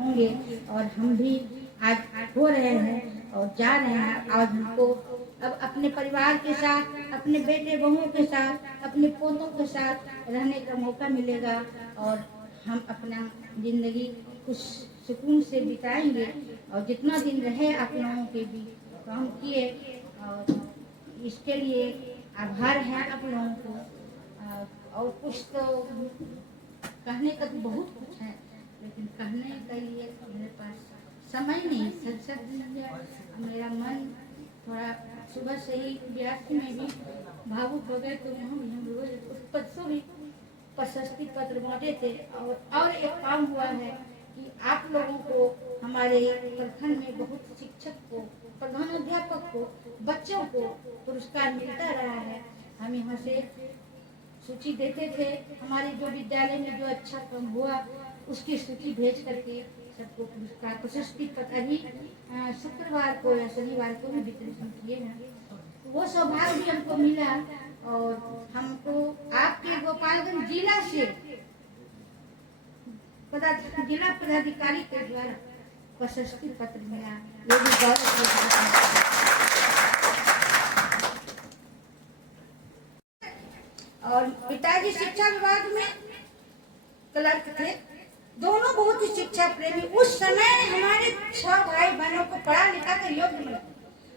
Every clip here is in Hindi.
होंगे और हम भी आज हो रहे हैं और जा रहे हैं। आज हमको अब अपने परिवार के साथ, अपने बेटे बहुओं के साथ, अपने पोतों के साथ रहने का मौका मिलेगा और हम अपना जिंदगी खुश सुकून से बिताएंगे। और जितना दिन रहे आप लोगों के भी काम किए और इसके लिए आभार है आप लोगों को। और कुछ तो कहने का तो बहुत कुछ है, लेकिन कहने के लिए मेरे पास समय नहीं। सच मेरा मन थोड़ा सुबह से ही व्यास में भी भावुक हो गए, तो यहाँ भी हम रोज परसों भी प्रशस्ति पत्र बांटे थे। और एक काम हुआ है कि आप लोगों को हमारे प्रखंड में बहुत शिक्षक को, प्रधानाध्यापक को, बच्चों को पुरस्कार मिलता रहा है। हम यहाँ से सूची देते थे, हमारे जो विद्यालय में जो अच्छा काम हुआ उसकी सूची भेज करके सबको पुरस्कार प्रशस्ति पत्र ही शुक्रवार को या शनिवार को भी वितरण किए हैं। वो सौभाग्य भी हमको मिला और हमको आपके गोपालगंज जिला से जिला पदाधिकारी के द्वारा प्रशस्ति पत्र मिला। ये भी गौरव। और पिताजी शिक्षा विभाग में क्लर्क थे, दोनों बहुत ही शिक्षा प्रेमी। उस समय हमारे 6 भाई बहनों को पढ़ा लिखा कर योग्य मिला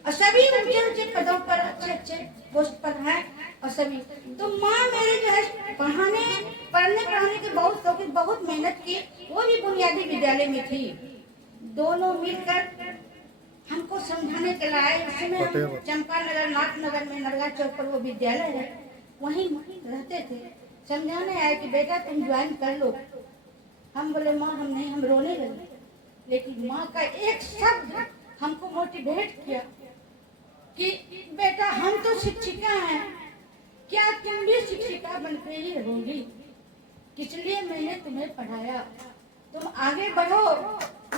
और सभी ऊंचे ऊंचे पदों पर अच्छे पोस्ट पर हैं। और सभी तो माँ मेरे जो है पढ़ने के बहुत शौकीन, बहुत मेहनत की। वो भी बुनियादी विद्यालय में थी। दोनों मिलकर हमको समझाने के लाए। उसमें चंपा नगर, नाथ नगर में नरगा चौक पर वो विद्यालय है, वहीं रहते थे। समझाने आए कि बेटा तुम ज्वाइन कर लो। हम बोले माँ हम नहीं, हम रोने लगे। लेकिन माँ का एक शब्द हमको मोटिवेट किया कि बेटा हम तो शिक्षिका हैं, क्या तुम भी शिक्षिका बनकर ही रहोगी? इसलिए मैंने तुम्हें पढ़ाया, तुम आगे बढ़ो।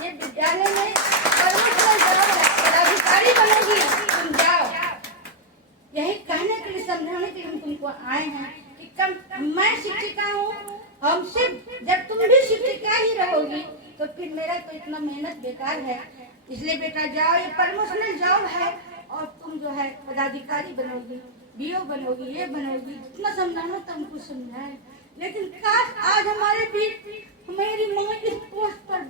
ये विद्यालय में पदाधिकारी बनोगी, तुम जाओ। यही कहने के लिए, समझाने के लिए हम तुमको आए हैं कि मैं शिक्षिका हूँ, हमसे जब तुम भी शिक्षिका ही रहोगी तो फिर मेरा तो इतना मेहनत बेकार है। इसलिए बेटा जाओ, ये प्रमोशनल जॉब है और तुम जो है पदाधिकारी बनोगी, बीओ बनोगी, ये बनोगी। इतना समझाना तो हमको समझाए। लेकिन काश आज हमारे बीच मेरी माँ इस पोस्ट पर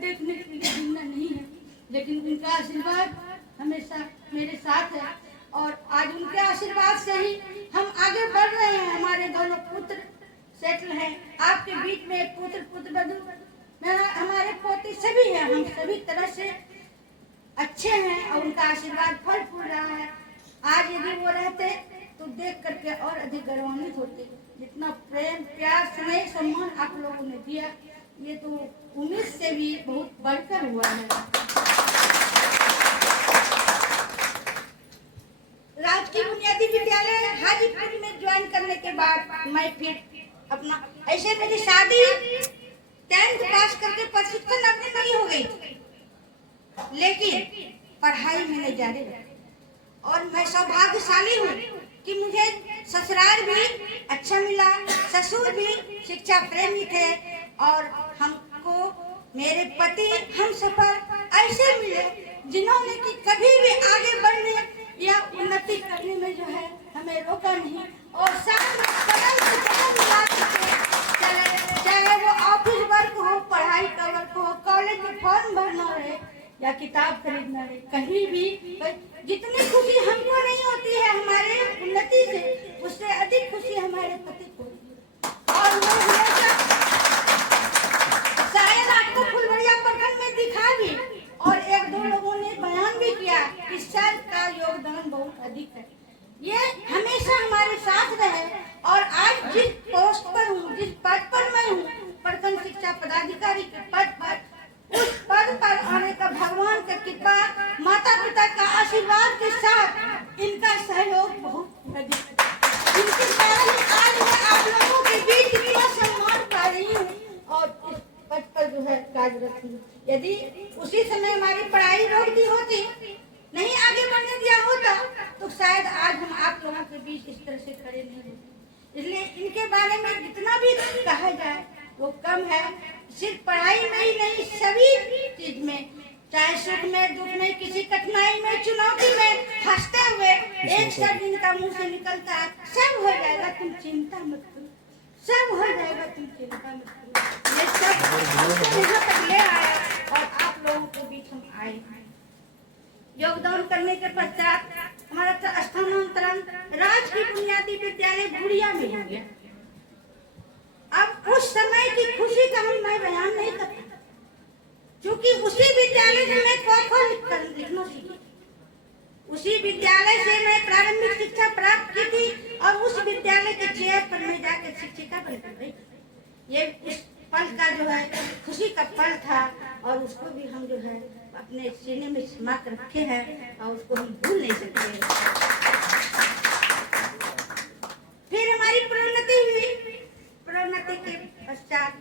देखने के लिए जिंदा नहीं है, लेकिन उनका आशीर्वाद हमेशा मेरे साथ है और आज उनके आशीर्वाद से ही हम आगे बढ़ रहे हैं। हमारे दोनों पुत्र सेटल हैं। आपके बीच में एक पुत्र बधू, हमारे पोते सभी हैं। हम सभी तरह से अच्छे हैं और उनका आशीर्वाद फल फूल रहा है। आज यदि वो रहते तो देख करके और अधिक गौरवान्वित होते। जितना प्रेम, प्यार, स्नेह, सम्मान आप लोगों ने दिया, ये तो उम्मीद से भी बहुत बढ़कर हुआ है। राजकीय बुनियादी विद्यालय हाजीपुर में ज्वाइन करने के बाद मैं फिर अपना ऐसे मेरी शादी 10th पास करके प्रशिक्षण अपनी नहीं हो गई, लेकिन पढ़ाई मैंने जारी रखी। और मैं सौभाग्यशाली हूँ कि मुझे ससुराल भी अच्छा मिला, ससुर भी शिक्षा प्रेमी थे और हमको मेरे पति हम सफर ऐसे मिले जिन्होंने कि कभी भी आगे बढ़ने या उन्नति करने में जो है हमें रोका नहीं और साथ में कदम से कदम मिला के चाहे वो ऑफिस वर्क हो, पढ़ाई का वर्क हो, कॉलेज में फॉर्म भरना रहे या किताब खरीदना रहे, कहीं भी जितनी खुशी हमको नहीं होती है हमारे उन्नति से, उससे अधिक खुशी हमारे पति को। और वो शायद आपको फुलवरिया प्रखंड में दिखा भी और 1-2 लोगों ने बयान भी किया कि सर का योगदान बहुत अधिक है। ये हमेशा हमारे साथ रहे और आज जिस पोस्ट पर हूँ, जिस पद पर मैं हूँ, प्रखंड शिक्षा पदाधिकारी के पद पर, उस पद पर आने का भगवान का कृपा, माता पिता का आशीर्वाद के साथ इनका सहयोग बहुत अधिक है। इनके कारण आज मैं आप लोगों के बीच इतना सम्मान पा रही हूँ और इस पद पर जो है कार्यरत हूँ। यदि उसी समय हमारी पढ़ाई रोक दी होती, नहीं आगे बढ़ने दिया होता, तो शायद आज हम आप लोगों के बीच इस तरह से खड़े नहीं होते। इसलिए इनके बारे में जितना भी कहा जाए वो कम है। सिर्फ पढ़ाई में ही नहीं, सभी चाहे सुख में दुख में किसी कठिनाई में चुनौती में हंसते हुए एक शब्द इनका मुंह से निकलता है, सब हो जाएगा तुम चिंता मत करो, सब हो जाएगा तुम चिंता मत करो। ये सब यहाँ तक ले आया और आप लोगों के बीच हम आए। योगदान करने के पश्चात हमारा स्थानांतरण राजकीय बुनियादी विद्यालय भूरिया में हो गया। अब उस समय की खुशी का मैं बयान नहीं कर सकता, क्योंकि उसी विद्यालय से मैं क लिखना सीखी, उसी विद्यालय से मैं प्रारंभिक शिक्षा प्राप्त की थी और उस विद्यालय के चेयर पर मैं जाकर शिक्षिका बनकर गई। ये इस पल का जो है खुशी का पल था और उसको भी हम जो है अपने सीने में समा कर रखे हैं और उसको हम भूल नहीं सकते। फिर हमारी प्रोन्नति हुई। प्रोन्नति के पश्चात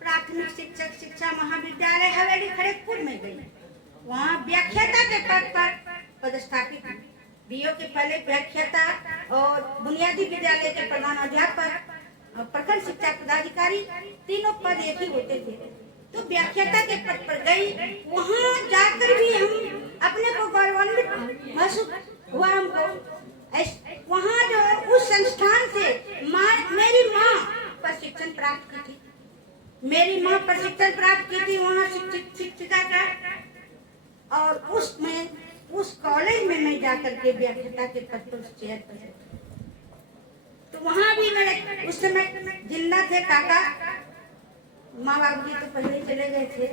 प्राथमिक शिक्षक शिक्षा महाविद्यालय हवेली खड़गपुर में गई। वहाँ व्याख्याता के पद पर पदस्थापित हुई। बीओ के पहले व्याख्याता और बुनियादी विद्यालय के प्रधानाध्यापक, प्रखंड शिक्षा पदाधिकारी, तीनों पद एक ही होते थे। तो व्याख्याता के पद पर गई, वहाँ जाकर भी हम अपने को गौरवान्वित महसूस हुआ हमको। वहाँ जो उस संस्थान से मेरी माँ प्रशिक्षण प्राप्त की थी, मेरी माँ प्रशिक्षण प्राप्त की थी वहाँ शिक्षिका का, और उसमें उस कॉलेज में मैं जाकर के व्याख्याता के पद पर चेयर पर, तो वहाँ भी मेरे उस समय जिंदा थे काका, माँ बाबू जी तो पहले चले गए थे।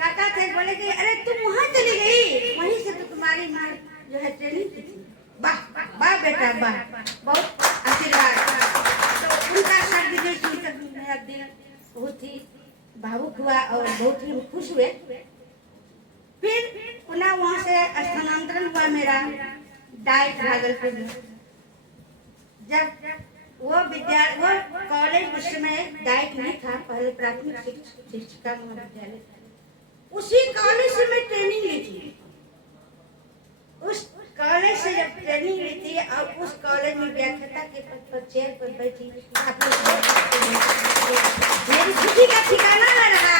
काका थे, बोले कि अरे तुम वहाँ चली गई, वहीं से तो तुम्हारी माँ जो है ट्रेनिंग की थी। वाह वाह बेटा वाह, बहुत आशीर्वाद। तो उनका शब्द जो सुनकर मेरा दिल बहुत ही भावुक हुआ और बहुत ही खुश हुए। फिर पुनः वहाँ से स्थानांतरण हुआ मेरा डाइट भागलपुर में। जब वो कॉलेज उस समय डाइट नहीं था, पहले प्राथमिक शिक्षिका महाविद्यालय, उसी कॉलेज से मैं ट्रेनिंग ली थी। उस कॉलेज से जब ट्रेनिंग ली थी और उस कॉलेज में व्याख्याता के पद पर चेयर पर बैठी, मेरी खुशी का ठिकाना न रहा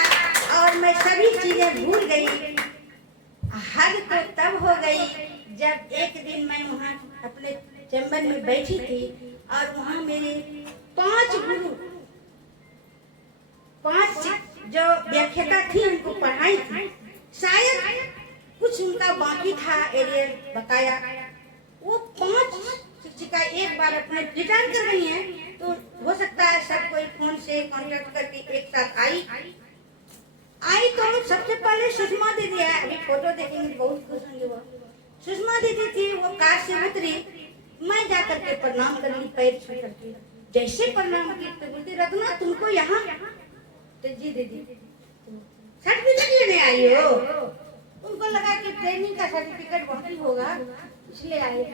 और मैं सभी चीजें भूल गई। हद तो तब हो गई जब एक दिन मैं वहाँ अपने चैम्बर में बैठी थी और वहाँ मेरे 5 गुरु, 5 जो व्याख्याता थी उनको पढ़ाई थी, शायद कुछ उनका बाकी था एरियर बकाया। वो 5 शिक्षिका एक बार अपने रिटर्न कर रही हैं, तो हो सकता है सब कोई फोन से कांटेक्ट करके एक साथ आई तो सबसे पहले सुषमा दीदी है, अभी फोटो देखेंगे बहुत खुश होंगे। वो सुषमा दीदी थी, वो कार से उतरी, मैं जाकर के प्रणाम कर ली पैर छू करके। जैसे प्रणाम की तो बोलती रत्ना तुमको यहाँ, तो जी दीदी सर्टिफिकेट लेने आई हो। उनको लगा कि ट्रेनिंग का सर्टिफिकेट बाकी होगा इसलिए आए।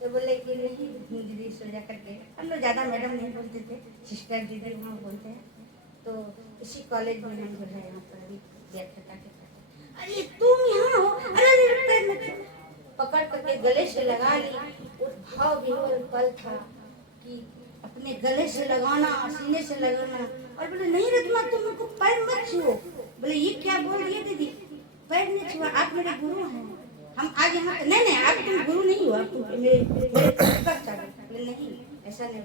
तो बोले कि नहीं दीदी सोचा करके, हम लोग ज्यादा मैडम नहीं बोलते थे, सिस्टर दीदी वहाँ बोलते हैं। तो इसी कॉलेज में हम जो है यहाँ पर अभी व्याख्याता के पास। अरे तुम यहाँ हो, अरे पैर में पकड़ करके गले से लगा ली। उस भाव विह्वल पल था कि अपने गले से लगाना, सीने से लगाना, और बोले नहीं रत्ना तुम उनको पैर मत छुओ। बोले ये क्या बोल रही है दीदी, पैर नहीं छुआ, आप मेरे गुरु हैं, हम आज यहाँ नहीं आप तुम गुरु नहीं हो, आप तुम मेरे नहीं, ऐसा नहीं।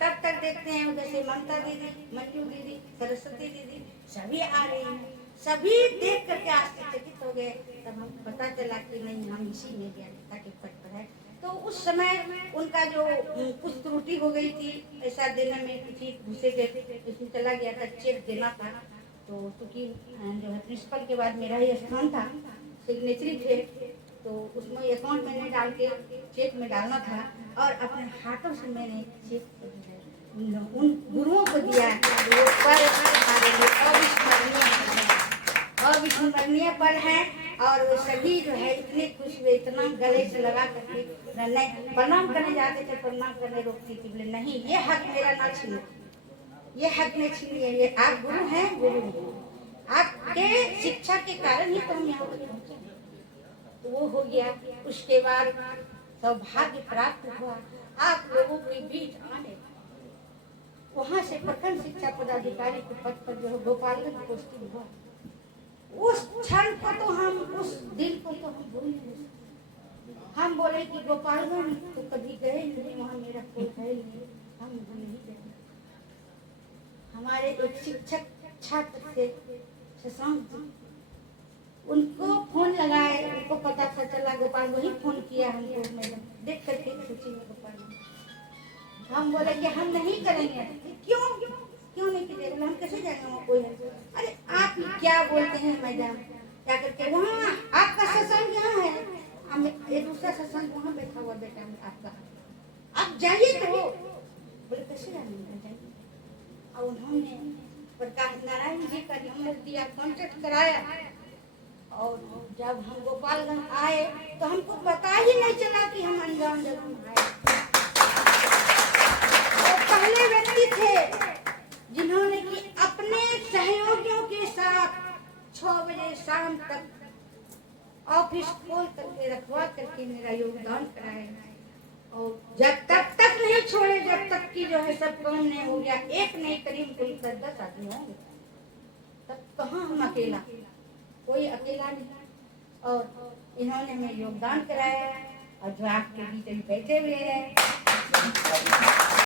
तब तक देखते हैं जैसे ममता दीदी, मंजू दीदी, सरस्वती दीदी सभी आ रही हैं, सभी देख करके आश्चर्यचकित हो गए। तब हम पता चला कि नहीं हम इसी में व्याख्याता के पद पर है। तो उस समय उनका जो कुछ त्रुटि हो गई थी, पैसा देने में कुछ घुसे गए, उसमें चला गया था, चेक देना था। तो क्योंकि जो है प्रिंसिपल के बाद मेरा ही स्थान था, सिग्नेचरी थे, तो उसमें अकाउंट मैंने डाल के चेक में डालना था और अपने हाथों से मैंने चेक उन गुरुओं को दिया। वो पर अविस्मरणीय पल है और वो सभी जो है इतने खुश हुए, इतना गले से लगा करके प्रणाम करने जाते थे, प्रणाम करने रोकती थी। बोले नहीं ये हक मेरा ना छीनो, ये हक नहीं छीनिए, ये आप गुरु हैं, गुरु हैं, आपके शिक्षा के कारण ही तो हम यहाँ पर पहुँचे। तो वो हो गया। उसके बाद सौभाग्य प्राप्त हुआ आप लोगों के बीच आने। वहाँ से प्रखंड शिक्षा पदाधिकारी के पद पर जो है गोपालगंज पोस्टिंग हुआ। उस क्षण को तो हम, उस दिन को तो हम भूल नहीं सकते। हम बोले कि गोपालगंज तो कभी गए नहीं, वहाँ मेरा कोई है नहीं, हम नहीं गए। हमारे एक शिक्षक छात्र थे शशांक जी, उनको फोन लगाए, उनको पता था चला गोपाल, वही फोन किया हमको, मैडम देख करके सोची गोपाल। हम बोले कि हम नहीं करेंगे। क्यों नहीं कीजिएगा? बोले हम कैसे जाएंगे वहाँ, कोई है? अरे आप क्या बोलते हैं मैडम, क्या करके वहाँ आपका सत्संग यहाँ है, हम ये दूसरा सत्संग वहाँ बैठा हुआ बेटा आपका, आप जाइए तो। बोले कैसे जाएंगे? और उन्होंने प्रकाश नारायण जी का नंबर दिया, कांटेक्ट कराया, और जब हम गोपालगंज आए तो हमको पता ही नहीं चला कि हम अनजान जगह में आए। तो पहले व्यक्ति थे जिन्होंने कि अपने सहयोगियों के साथ 6 बजे शाम तक ऑफिस खोल करके रखवा करके मेरा योगदान कराया, और जब तक नहीं छोड़े, जब तक कि जो है सब काम नहीं हो गया, एक नहीं करीब कोई 10 आदमी होंगे, तब कहाँ हम अकेला, कोई अकेला नहीं। और इन्होंने हमें योगदान कराया, और जो आपके बीच बैठे हुए हैं